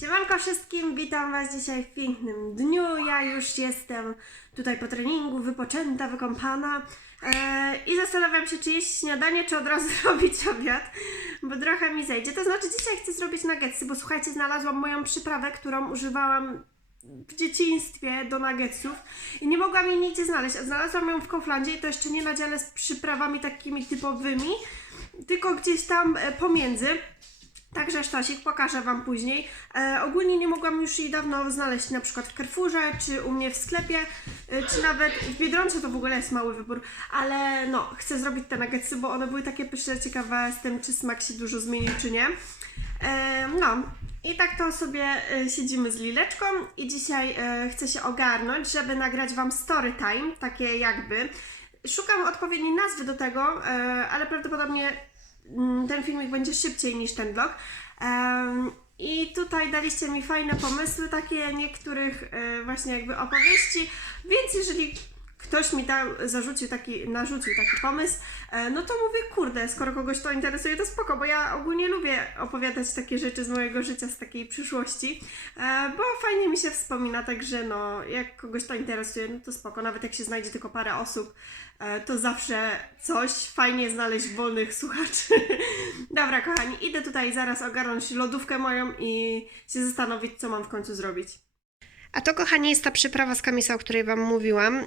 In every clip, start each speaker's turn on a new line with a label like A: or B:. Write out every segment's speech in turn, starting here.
A: Siemanko wszystkim, witam Was dzisiaj w pięknym dniu. Ja już jestem tutaj po treningu, wypoczęta, wykąpana e, i zastanawiam się, czy jeść śniadanie, czy od razu robić obiad, bo trochę mi zejdzie. To znaczy, dzisiaj chcę zrobić nuggetsy, bo słuchajcie, znalazłam moją przyprawę, którą używałam w dzieciństwie do nuggetsów i nie mogłam jej nigdzie znaleźć. Znalazłam ją w Kauflandzie i to jeszcze nie na dziale z przyprawami takimi typowymi, tylko gdzieś tam e, pomiędzy. Także sztosik, pokażę Wam później. E, ogólnie nie mogłam już jej dawno znaleźć na przykład w Carrefourze, czy u mnie w sklepie, e, czy nawet w Biedronce to w ogóle jest mały wybór, ale no, chcę zrobić te nuggetsy, bo one były takie pyszne, ciekawe z tym, czy smak się dużo zmienił, czy nie. E, no, i tak to sobie e, siedzimy z Lileczką i dzisiaj e, chcę się ogarnąć, żeby nagrać Wam story time, takie jakby. Szukam odpowiedniej nazwy do tego, e, ale prawdopodobnie ten filmik będzie szybciej niż ten vlog. I tutaj daliście mi fajne pomysły, takie niektórych e, właśnie jakby opowieści, więc jeżeli ktoś mi tam zarzucił taki, narzucił taki pomysł, e, no to mówię, kurde, skoro kogoś to interesuje, to spoko, bo ja ogólnie lubię opowiadać takie rzeczy z mojego życia, z takiej przyszłości, e, bo fajnie mi się wspomina, także no, jak kogoś to interesuje, no to spoko, nawet jak się znajdzie tylko parę osób, e, to zawsze coś, fajnie znaleźć wolnych słuchaczy. Dobra, kochani, idę tutaj zaraz ogarnąć lodówkę moją i się zastanowić, co mam w końcu zrobić. A to, kochani, jest ta przyprawa z kamisa, o której Wam mówiłam. Yy,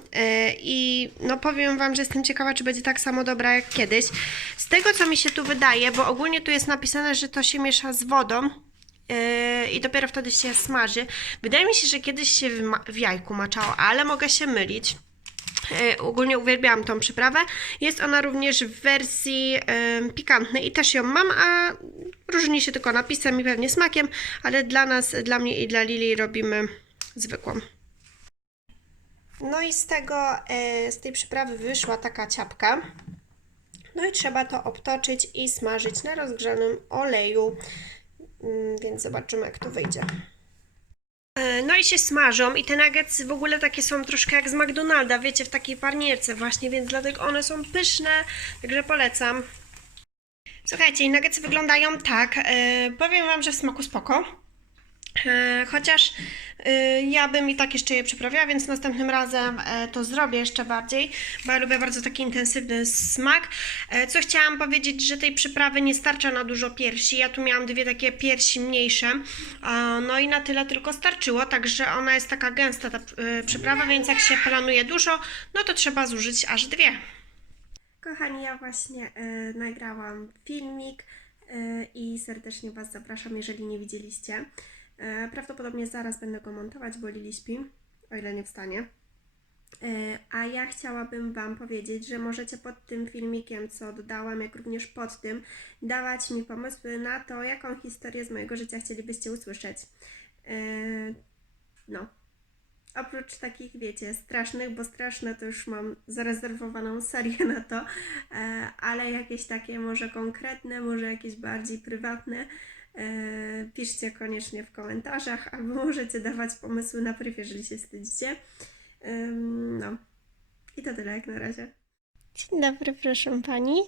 A: I no powiem Wam, że jestem ciekawa, czy będzie tak samo dobra jak kiedyś. Z tego, co mi się tu wydaje, bo ogólnie tu jest napisane, że to się miesza z wodą. yy, I dopiero wtedy się smaży. Wydaje mi się, że kiedyś się w, jajku maczało, ale mogę się mylić. Yy, ogólnie uwielbiałam tą przyprawę. Jest ona również w wersji pikantnej i też ją mam, a różni się tylko napisem i pewnie smakiem, ale dla nas, dla mnie i dla Lili robimy zwykłą. No i z tego, e, z tej przyprawy wyszła taka ciapka. No i trzeba to obtoczyć i smażyć na rozgrzanym oleju. Mm, Więc zobaczymy, jak to wyjdzie. E, No i się smażą i te nuggetsy w ogóle takie są troszkę jak z McDonalda, wiecie, w takiej parnierce właśnie, więc dlatego one są pyszne, także polecam. Słuchajcie, i nuggetsy wyglądają tak. E, powiem Wam, że w smaku spoko. E, Chociaż e, ja bym i tak jeszcze je przyprawiała, więc następnym razem e, to zrobię jeszcze bardziej, bo ja lubię bardzo taki intensywny smak. Co chciałam powiedzieć, że tej przyprawy nie starcza na dużo piersi. Ja tu miałam dwie takie piersi mniejsze, no i na tyle tylko starczyło, także ona jest taka gęsta ta przyprawa, więc jak się planuje dużo, no to trzeba zużyć aż dwie. Kochani, ja właśnie e, nagrałam filmik e, i serdecznie Was zapraszam, jeżeli nie widzieliście. E, prawdopodobnie zaraz będę go montować, bo Lili śpi, o ile nie wstanie. E, a ja chciałabym Wam powiedzieć, że możecie pod tym filmikiem, co dodałam, jak również pod tym, dawać mi pomysły na to, jaką historię z mojego życia chcielibyście usłyszeć. E, no, Oprócz takich, wiecie, strasznych, bo straszne to już mam zarezerwowaną serię na to, ale jakieś takie może konkretne, może jakieś bardziej prywatne, piszcie koniecznie w komentarzach, albo możecie dawać pomysły na priv, jeżeli się wstydzicie. No. I to tyle jak na razie. Dzień dobry, proszę pani.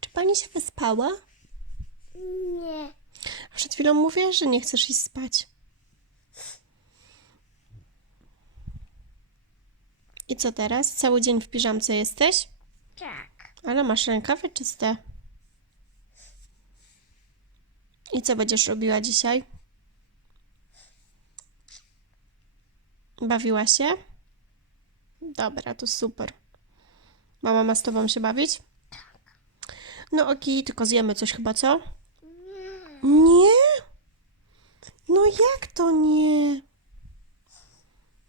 A: Czy pani się wyspała?
B: Nie.
A: Przed chwilą mówię, że nie chcesz iść spać. I co teraz? Cały dzień w piżamce jesteś?
B: Tak.
A: Ale masz rękawy czyste. I co będziesz robiła dzisiaj? Bawiła się? Dobra, to super. Mama ma z tobą się bawić? No okej, tylko zjemy coś chyba, co? Nie? No jak to nie?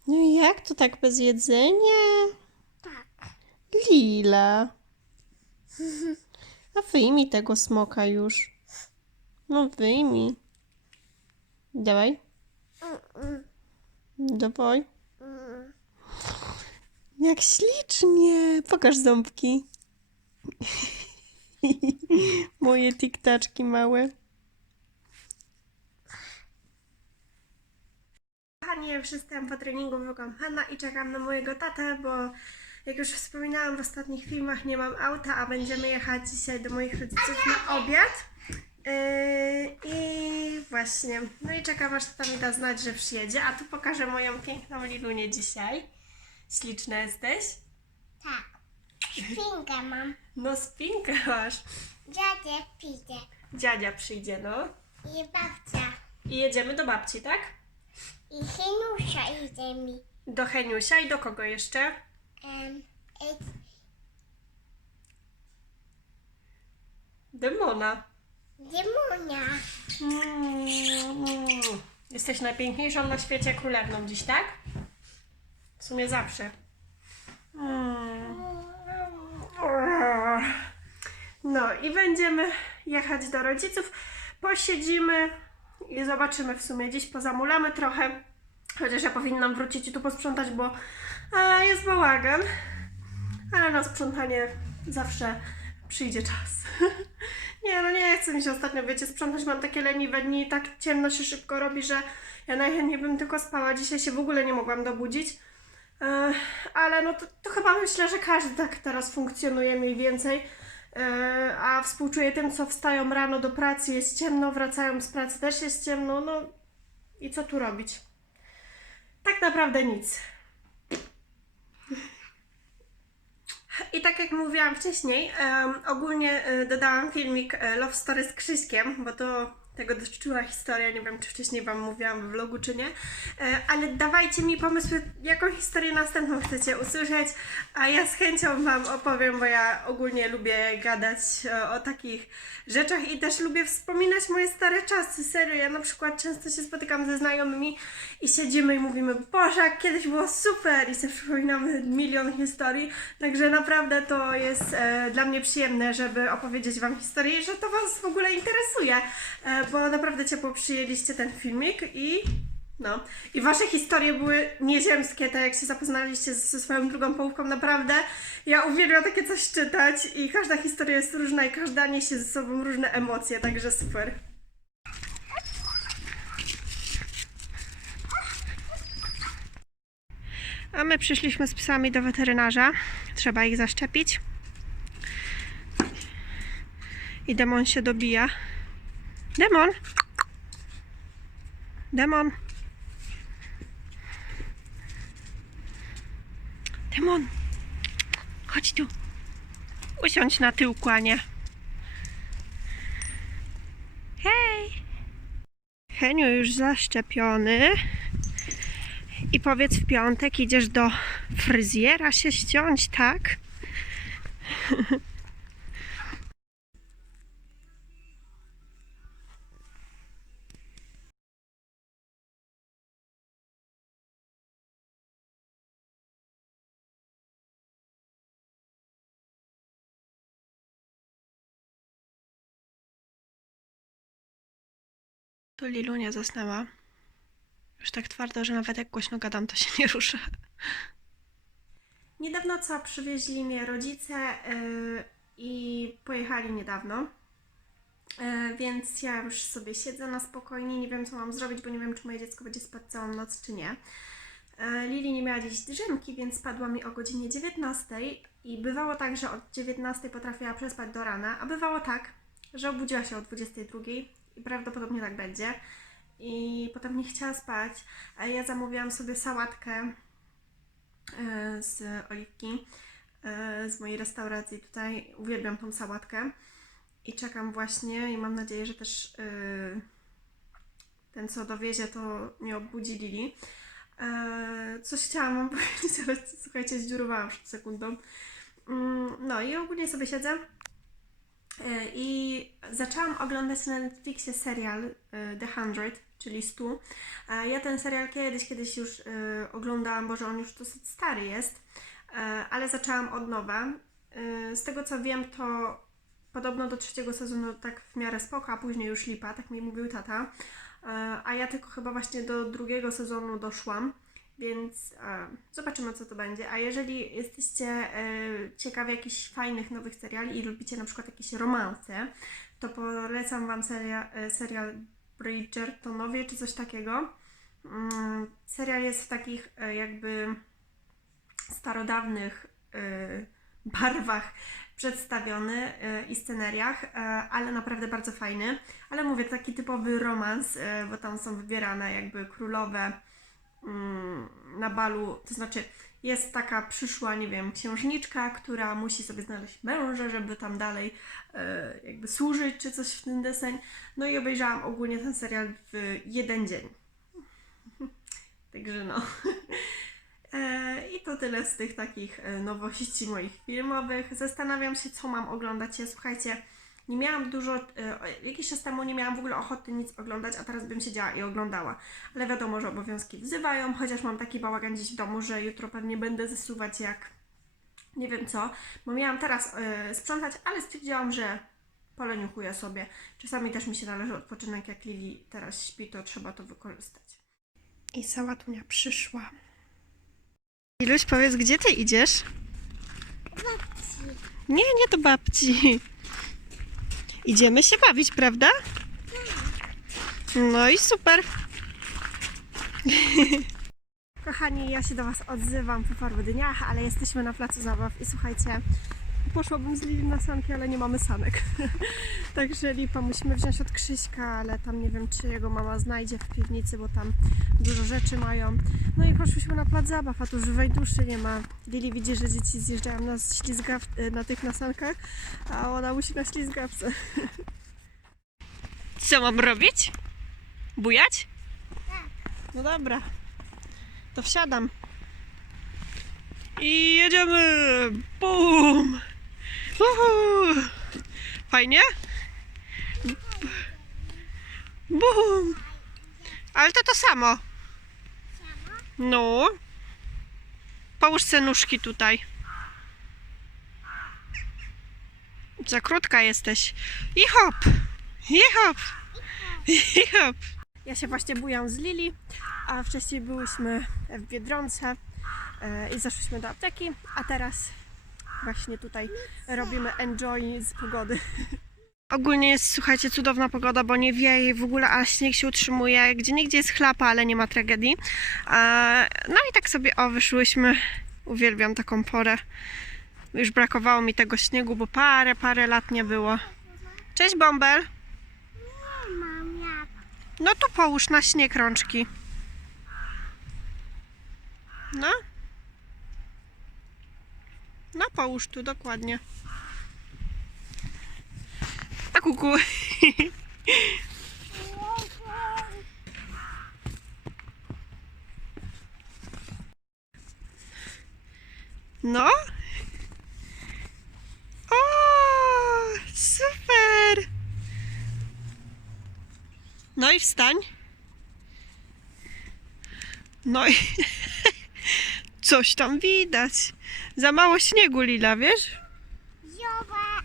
A: No jak to tak bez jedzenia?
B: Tak.
A: Lila. A wyjmij tego smoka już. No wyjmij. Dawaj. Dawaj. Jak ślicznie. Pokaż ząbki. Moje tiktaczki małe. Kochani, już jestem po treningu wykąpana i czekam na mojego tatę, bo jak już wspominałam w ostatnich filmach, nie mam auta, a będziemy jechać dzisiaj do moich rodziców na obiad. Yy, I właśnie. No i czekam aż tata mi da znać, że przyjedzie. A tu pokażę moją piękną Lilunię dzisiaj. Śliczna jesteś?
B: Tak. Szpinkę mam.
A: No spinkę masz.
B: Dziadzie przyjdzie.
A: Dziadzia przyjdzie, no.
B: I babcia.
A: I jedziemy do babci, tak?
B: I synusia idzie mi.
A: Do Heniusia i do kogo jeszcze?
B: Um,
A: Demona.
B: Demonia.
A: Mm. Jesteś najpiękniejszą na świecie królewną dziś, tak? W sumie zawsze. Mm. No i będziemy jechać do rodziców. Posiedzimy i zobaczymy w sumie. Dziś pozamulamy trochę. Chociaż ja powinnam wrócić i tu posprzątać, bo a, jest bałagan. Ale na sprzątanie zawsze przyjdzie czas. nie, no nie chce mi się ostatnio, wiecie, sprzątać. Mam takie leniwe dni i tak ciemno się szybko robi, że ja najchętniej bym tylko spała. Dzisiaj się w ogóle nie mogłam dobudzić. E, ale no to, to chyba myślę, że każdy tak teraz funkcjonuje mniej więcej. E, a współczuję tym, co wstają rano do pracy, jest ciemno, wracają z pracy, też jest ciemno. No i co tu robić? Tak naprawdę nic. I tak jak mówiłam wcześniej, em, ogólnie e, dodałam filmik e, Love Story z Krzyśkiem, bo to tego dotyczyła historia, nie wiem czy wcześniej Wam mówiłam w vlogu czy nie, e, ale dawajcie mi pomysły, jaką historię następną chcecie usłyszeć, a ja z chęcią Wam opowiem, bo ja ogólnie lubię gadać e, o takich rzeczach i też lubię wspominać moje stare czasy, serio, ja na przykład często się spotykam ze znajomymi i siedzimy i mówimy, Boże, jak kiedyś było super! I sobie przypominamy milion historii, także naprawdę to jest e, dla mnie przyjemne, żeby opowiedzieć Wam historię i że to Was w ogóle interesuje, bo naprawdę ciepło przyjęliście ten filmik i no. I Wasze historie były nieziemskie, tak jak się zapoznaliście ze swoją drugą połówką, naprawdę. Ja uwielbiam takie coś czytać i każda historia jest różna i każda niesie ze sobą różne emocje, także super. A my przyszliśmy z psami do weterynarza. Trzeba ich zaszczepić. I demon się dobija. Demon! Demon! Demon! Chodź tu. Usiądź na tyłku, a nie. Hej! Heniu już zaszczepiony. I powiedz w piątek idziesz do fryzjera się ściąć, tak? Tu Lilunia zasnęła. Już tak twardo, że nawet jak głośno gadam, to się nie rusza. Niedawno co przywieźli mnie rodzice yy, i pojechali niedawno. Yy, więc ja już sobie siedzę na spokojnie, nie wiem co mam zrobić, bo nie wiem czy moje dziecko będzie spać całą noc czy nie. Yy, Lili nie miała dziś drzemki, więc spadła mi o godzinie 19 i bywało tak, że od 19 potrafiła przespać do rana, a bywało tak, że obudziła się o 22 i prawdopodobnie tak będzie. I potem nie chciała spać, a ja zamówiłam sobie sałatkę e, z oliwki e, z mojej restauracji tutaj. Uwielbiam tą sałatkę i czekam właśnie i mam nadzieję, że też e, ten co dowiezie to nie obudzi Lili. Coś chciałam wam powiedzieć, ale słuchajcie, zdziurowałam przed sekundą. Mm, No i ogólnie sobie siedzę i zaczęłam oglądać na Netflixie serial e, The Hundred, czyli 100. E, Ja ten serial kiedyś, kiedyś już e, oglądałam, bo że on już dosyć stary jest, e, ale zaczęłam od nowa. E, Z tego co wiem, to podobno do trzeciego sezonu tak w miarę spoko, a później już lipa, tak mi mówił tata. E, A ja tylko chyba właśnie do drugiego sezonu doszłam. Więc zobaczymy, co to będzie. A jeżeli jesteście e, ciekawi jakichś fajnych nowych seriali i lubicie na przykład jakieś romanse, to polecam Wam seria, e, serial Bridgertonowie czy coś takiego. Mm, serial jest w takich e, jakby starodawnych e, barwach przedstawiony i sceneriach, e, ale naprawdę bardzo fajny. Ale mówię, taki typowy romans, bo tam są wybierane jakby królowe na balu, to znaczy jest taka przyszła, nie wiem, księżniczka, która musi sobie znaleźć męża, żeby tam dalej e, jakby służyć, czy coś w ten deseń. No i obejrzałam ogólnie ten serial w jeden dzień. Także no. E, I to tyle z tych takich e, nowości moich filmowych. Zastanawiam się, co mam oglądać. Ja słuchajcie, nie miałam dużo, e, jakiś czas temu nie miałam w ogóle ochoty nic oglądać, a teraz bym siedziała i oglądała. Ale wiadomo, że obowiązki wzywają, chociaż mam taki bałagan gdzieś w domu, że jutro pewnie będę zasuwać jak nie wiem co, bo miałam teraz e, sprzątać, ale stwierdziłam, że poleniuchuję sobie. Czasami też mi się należy odpoczynek, jak Lili teraz śpi, to trzeba to wykorzystać. I sałatunia przyszła. Iluś, powiedz, gdzie ty idziesz?
B: Babci.
A: Nie, nie do babci. Idziemy się bawić, prawda? No i super. Kochani, ja się do Was odzywam po paru dniach, ale jesteśmy na placu zabaw i słuchajcie, poszłabym z Lili na sanki, ale nie mamy sanek. Także lipa musimy wziąć od Krzyśka, ale tam nie wiem, czy jego mama znajdzie w piwnicy, bo tam dużo rzeczy mają. No i poszłyśmy na plac zabaw, a tu żywej duszy nie ma. Lili widzi, że dzieci zjeżdżają na, ślizgaw, na tych nasankach, a ona musi na ślizgawce. Co mam robić? Bujać? No dobra. To wsiadam. I jedziemy! Bum! Uhu! Fajnie? Bum! Ale to to samo. No. Połóż se nóżki tutaj. Za krótka jesteś. I hop! I hop! I hop! Ja się właśnie bujam z Lili, a wcześniej byłyśmy w Biedronce e, i zaszłyśmy do apteki, a teraz właśnie tutaj robimy enjoy z pogody. Ogólnie jest, słuchajcie, cudowna pogoda, bo nie wieje w ogóle, a śnieg się utrzymuje. Gdzie nigdzie jest chlapa, ale nie ma tragedii. No i tak sobie, o, wyszłyśmy. Uwielbiam taką porę. Już brakowało mi tego śniegu, bo parę, parę lat nie było. Cześć, Bąbel. No tu połóż na śnieg rączki. No. No połóż tu, dokładnie. A kuku. No. O, super. No i wstań. No i coś tam widać. Za mało śniegu, Lila, wiesz?
B: Zobacz.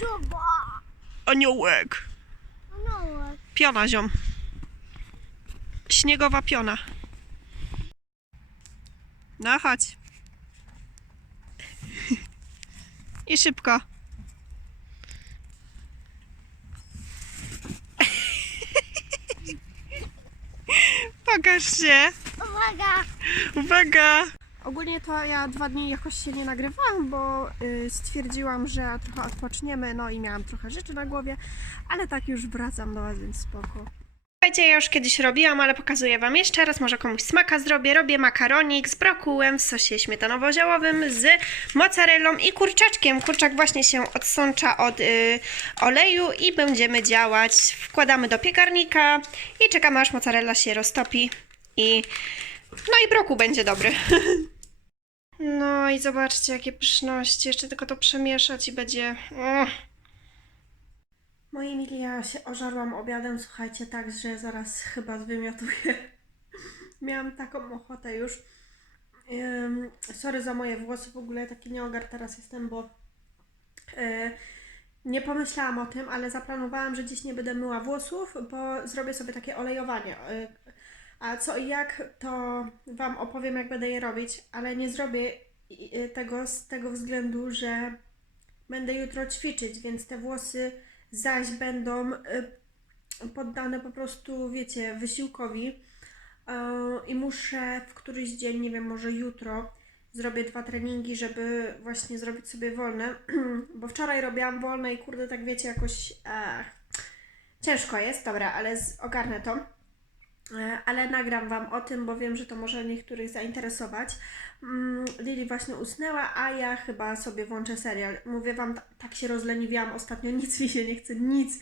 B: Zobacz.
A: Aniołek.
B: No.
A: Piona ziom. Śniegowa piona. No chodź. I szybko. Pokaż się.
B: Uwaga.
A: Uwaga! Ogólnie to ja dwa dni jakoś się nie nagrywałam, bo y, stwierdziłam, że trochę odpoczniemy, no i miałam trochę rzeczy na głowie, ale tak już wracam do Was, więc spoko. Słuchajcie, ja już kiedyś robiłam, ale pokazuję Wam jeszcze raz, może komuś smaka zrobię. Robię makaronik z brokułem w sosie śmietanowo-ziołowym z mozzarellą i kurczaczkiem. Kurczak właśnie się odsącza od y, oleju i będziemy działać. Wkładamy do piekarnika i czekamy aż mozzarella się roztopi i no i broku będzie dobry. No i zobaczcie, jakie pyszności. Jeszcze tylko to przemieszać i będzie. Mm. Moi mili, ja się ożarłam obiadem, słuchajcie, tak, że zaraz chyba zwymiotuję. Miałam taką ochotę już. Ym, sorry za moje włosy, w ogóle taki nieogar teraz jestem, bo e, nie pomyślałam o tym, ale zaplanowałam, że dziś nie będę myła włosów, bo zrobię sobie takie olejowanie. E, a co i jak, to Wam opowiem, jak będę je robić, ale nie zrobię tego z tego względu, że będę jutro ćwiczyć, więc te włosy zaś będą y, poddane po prostu, wiecie, wysiłkowi. Y, I muszę w któryś dzień, nie wiem, może jutro, zrobię dwa treningi, żeby właśnie zrobić sobie wolne, bo wczoraj robiłam wolne i kurde, tak wiecie, jakoś ach, ciężko jest, dobra, ale ogarnę to. E, Ale nagram Wam o tym, bo wiem, że to może niektórych zainteresować. Mm, Lili właśnie usnęła, a ja chyba sobie włączę serial. Mówię Wam, ta- tak się rozleniwiłam ostatnio, nic mi się nie chce, nic.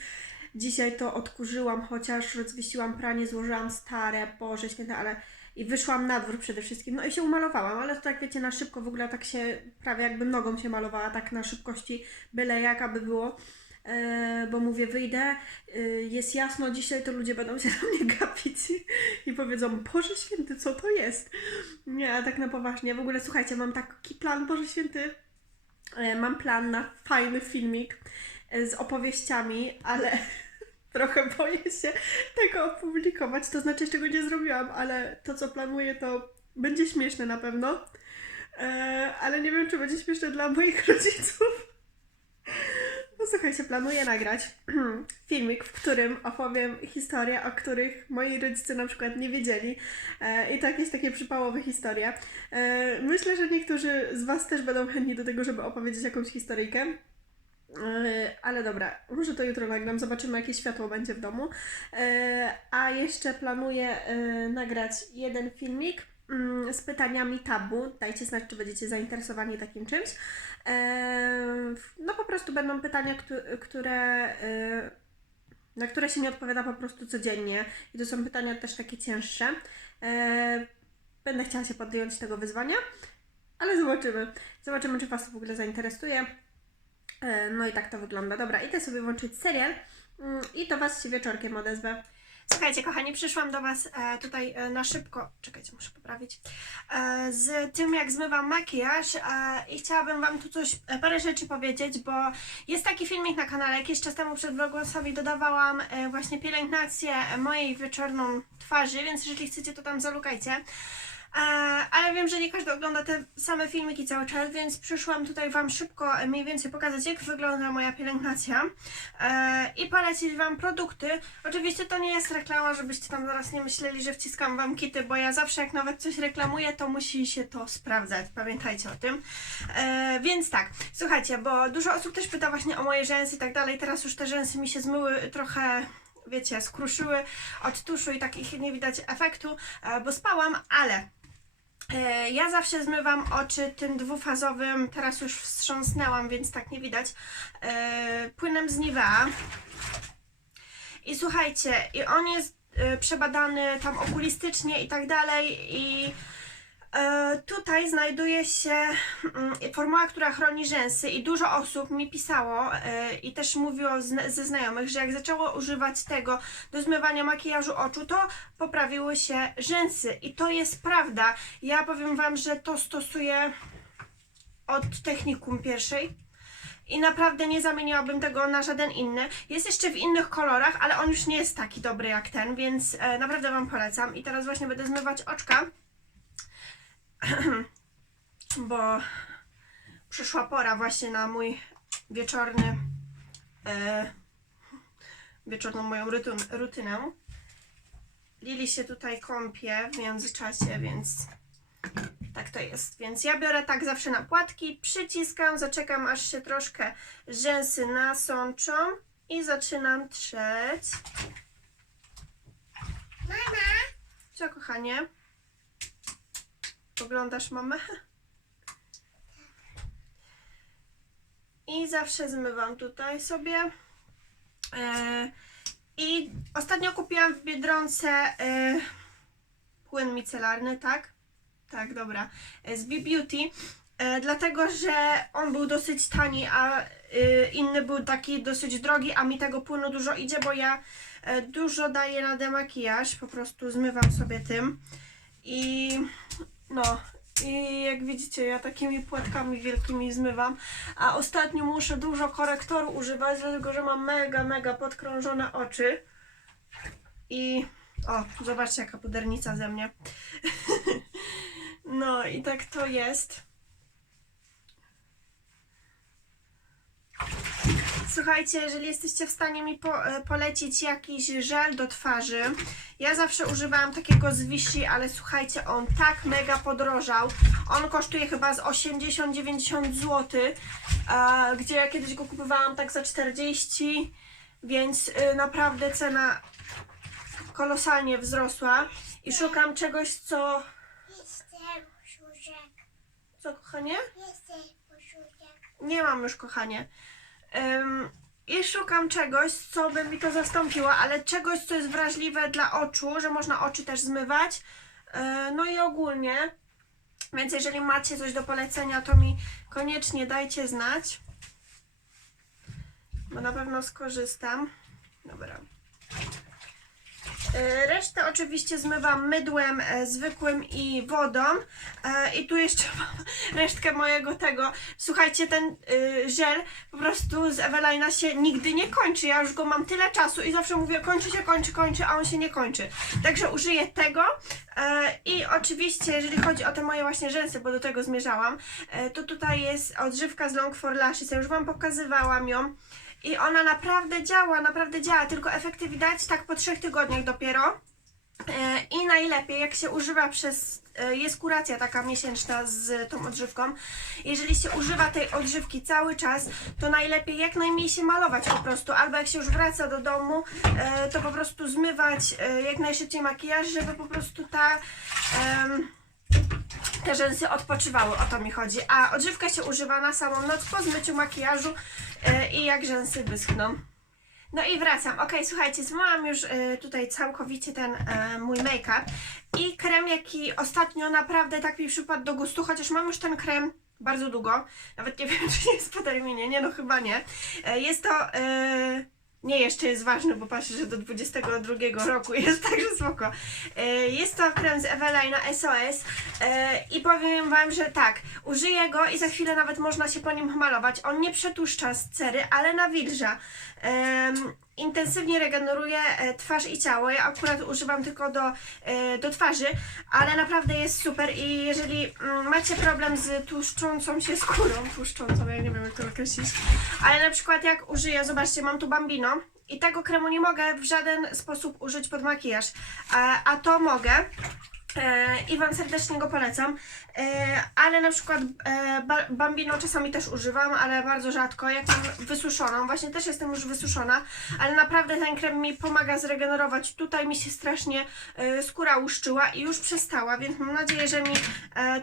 A: Dzisiaj to odkurzyłam, chociaż rozwiesiłam pranie, złożyłam stare, Boże święte, ale i wyszłam na dwór przede wszystkim, no i się umalowałam, ale to tak wiecie, na szybko w ogóle tak się, prawie jakby nogą się malowała, tak na szybkości, byle jak aby było. E, bo mówię, wyjdę, e, jest jasno dzisiaj, to ludzie będą się na mnie gapić i powiedzą, Boże Święty, co to jest? Nie, a tak na poważnie. W ogóle słuchajcie, mam taki plan, Boże Święty, e, mam plan na fajny filmik z opowieściami, ale trochę boję się tego opublikować. To znaczy, jeszcze go nie zrobiłam, ale to, co planuję, to będzie śmieszne na pewno. Ale nie wiem, czy będzie śmieszne dla moich rodziców. No słuchajcie, planuję nagrać filmik, w którym opowiem historie, o których moi rodzice na przykład nie wiedzieli. E, I to jakieś takie przypałowe historie. E, myślę, że niektórzy z Was też będą chętni do tego, żeby opowiedzieć jakąś historyjkę. E, Ale dobra, może to jutro nagram, zobaczymy jakie światło będzie w domu. E, A jeszcze planuję e, nagrać jeden filmik z pytaniami tabu. Dajcie znać, czy będziecie zainteresowani takim czymś. No po prostu będą pytania, któ- które, e, na które się nie odpowiada po prostu codziennie. I to są pytania też takie cięższe. Będę chciała się podjąć tego wyzwania, ale zobaczymy. Zobaczymy, czy Was to w ogóle zainteresuje. No i tak to wygląda. Dobra, idę sobie włączyć serial mm, i do Was się wieczorkiem odezwę. Słuchajcie, kochani, przyszłam do Was e, tutaj e, na szybko. Czekajcie, muszę poprawić. E, z tym, jak zmywam makijaż i chciałabym Wam tu coś, parę rzeczy powiedzieć, bo jest taki filmik na kanale. Jakiś czas temu przed vlogmasowi dodawałam właśnie pielęgnację mojej wieczorną twarzy, więc jeżeli chcecie, to tam zalukajcie. Ale wiem, że nie każdy ogląda te same filmiki cały czas, więc przyszłam tutaj Wam szybko mniej więcej pokazać, jak wygląda moja pielęgnacja e, i polecić Wam produkty. Oczywiście to nie jest reklama, żebyście tam zaraz nie myśleli, że wciskam Wam kity, bo ja zawsze jak nawet coś reklamuję, to musi się to sprawdzać. Pamiętajcie o tym. E, więc tak, słuchajcie, bo dużo osób też pyta właśnie o moje rzęsy i tak dalej. Teraz już te rzęsy mi się zmyły trochę wiecie, skruszyły od tuszu i takich nie widać efektu, e, bo spałam, ale Ja zawsze zmywam oczy tym dwufazowym, teraz już wstrząsnęłam, więc tak nie widać, e, płynem z Nivea. I słuchajcie, i on jest e, przebadany tam okulistycznie i tak dalej i e, tutaj znajduje się mm, formuła, która chroni rzęsy i dużo osób mi pisało e, i też mówiło ze znajomych, że jak zaczęło używać tego do zmywania makijażu oczu, to poprawiły się rzęsy i to jest prawda. Ja powiem Wam, że to stosuję od technikum pierwszej i naprawdę nie zamieniłabym tego na żaden inny. Jest jeszcze w innych kolorach, ale on już nie jest taki dobry jak ten, więc e, naprawdę Wam polecam. I teraz właśnie będę zmywać oczka, bo przyszła pora właśnie na mój wieczorny, e, wieczorną moją rutyn, rutynę. Lili się tutaj kąpie w międzyczasie, więc tak to jest. Więc ja biorę tak zawsze na płatki, przyciskam, zaczekam aż się troszkę rzęsy nasączą i zaczynam trzeć.
B: Mama,
A: Co kochanie? Oglądasz mamę? I zawsze zmywam tutaj sobie. E, I ostatnio kupiłam w Biedronce e, płyn micelarny, tak? Tak, dobra. E, Z B-Beauty. E, dlatego, że on był dosyć tani, a inny był taki dosyć drogi, a mi tego płynu dużo idzie, bo ja dużo daję na demakijaż. Po prostu zmywam sobie tym. I no, i jak widzicie, ja takimi płatkami wielkimi zmywam. A ostatnio muszę dużo korektoru używać, dlatego że mam mega, mega podkrążone oczy. I o, zobaczcie jaka pudernica ze mnie. no i tak to jest. Słuchajcie, jeżeli jesteście w stanie mi po, e, polecić jakiś żel do twarzy, ja zawsze używałam takiego z Vichy, ale słuchajcie, on tak mega podrożał. On kosztuje chyba z 80-90 zł, e, gdzie ja kiedyś go kupowałam tak za 40, więc e, naprawdę cena kolosalnie wzrosła i szukam czegoś, co...
B: Jestem.
A: Co, kochanie?
B: Jestem.
A: Nie mam już, kochanie. I szukam czegoś, co by mi to zastąpiło, ale czegoś, co jest wrażliwe dla oczu, że można oczy też zmywać. Yy, no i ogólnie. Więc jeżeli macie coś do polecenia, to mi koniecznie dajcie znać. Bo na pewno skorzystam. Dobra. E, Resztę oczywiście zmywam mydłem e, zwykłym i wodą. E, I tu jeszcze mam resztkę mojego tego. Słuchajcie, ten żel po prostu z Evelina się nigdy nie kończy. Ja już go mam tyle czasu i zawsze mówię kończy się, kończy, kończy, a on się nie kończy. Także użyję tego. I oczywiście, jeżeli chodzi o te moje właśnie rzęsy, bo do tego zmierzałam, to tutaj jest odżywka z Long for Lashes. Ja już Wam pokazywałam ją. I ona naprawdę działa, naprawdę działa, tylko efekty widać tak po trzech tygodniach dopiero. E, I najlepiej, jak się używa przez. e, Jest kuracja taka miesięczna z tą odżywką. Jeżeli się używa tej odżywki cały czas, to najlepiej jak najmniej się malować po prostu. Albo jak się już wraca do domu, e, to po prostu zmywać jak najszybciej makijaż, żeby po prostu ta. em, te rzęsy odpoczywały, o to mi chodzi. A odżywka się używa na samą noc po zmyciu makijażu e, i jak rzęsy wyschną. No i wracam. Ok, słuchajcie, zmyłam już e, tutaj całkowicie ten e, mój make-up i krem, jaki ostatnio naprawdę tak mi przypadł do gustu, chociaż mam już ten krem bardzo długo. Nawet nie wiem, czy jest po terminie. Nie, no chyba nie. Jest to... nie, jeszcze jest ważny, bo patrzę, że do 22 roku jest także spoko. E, Jest to krem z Evelina SOS e, i powiem Wam, że tak, użyję go i za chwilę nawet można się po nim malować. On nie przetłuszcza z cery, ale nawilża. Intensywnie regeneruje e, twarz i ciało. Ja akurat używam tylko do, e, do twarzy, ale naprawdę jest super i jeżeli mm, macie problem z tłuszczącą się skórą, tłuszczącą, ja nie wiem jak to określić, ale na przykład jak użyję, zobaczcie, mam tu Bambino i tego kremu nie mogę w żaden sposób użyć pod makijaż, a to mogę. E, I Wam serdecznie go polecam. E, ale na przykład e, ba- Bambino czasami też używam, ale bardzo rzadko. Jak mam wysuszoną, właśnie też jestem już wysuszona, ale naprawdę ten krem mi pomaga zregenerować. Tutaj mi się strasznie skóra łuszczyła i już przestała, więc mam nadzieję, że mi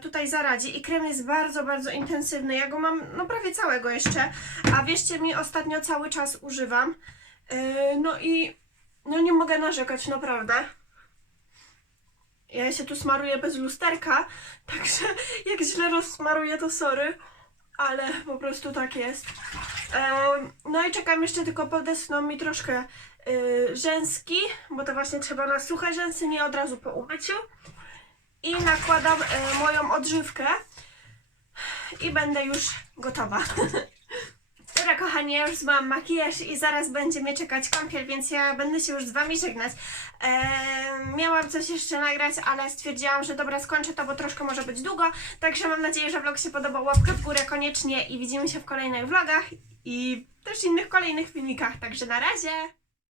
A: tutaj zaradzi. I krem jest bardzo, bardzo intensywny. Ja go mam no prawie całego jeszcze, a wierzcie mi, ostatnio cały czas używam. No i no nie mogę narzekać, naprawdę. Ja się tu smaruję bez lusterka, także jak źle rozsmaruję, to sorry, ale po prostu tak jest. No i czekam jeszcze tylko podeschną mi troszkę y, rzęski, bo to właśnie trzeba na suche rzęsy, nie od razu po umyciu. I nakładam y, moją odżywkę i będę już gotowa. Dobra kochani, ja już zmyłam makijaż i zaraz będzie mnie czekać kąpiel, więc ja będę się już z Wami żegnać. Eee, miałam coś jeszcze nagrać, ale stwierdziłam, że dobra, skończę to, bo troszkę może być długo. Także mam nadzieję, że vlog się podobał. Łapkę w górę koniecznie i widzimy się w kolejnych vlogach i też innych kolejnych filmikach. Także na razie!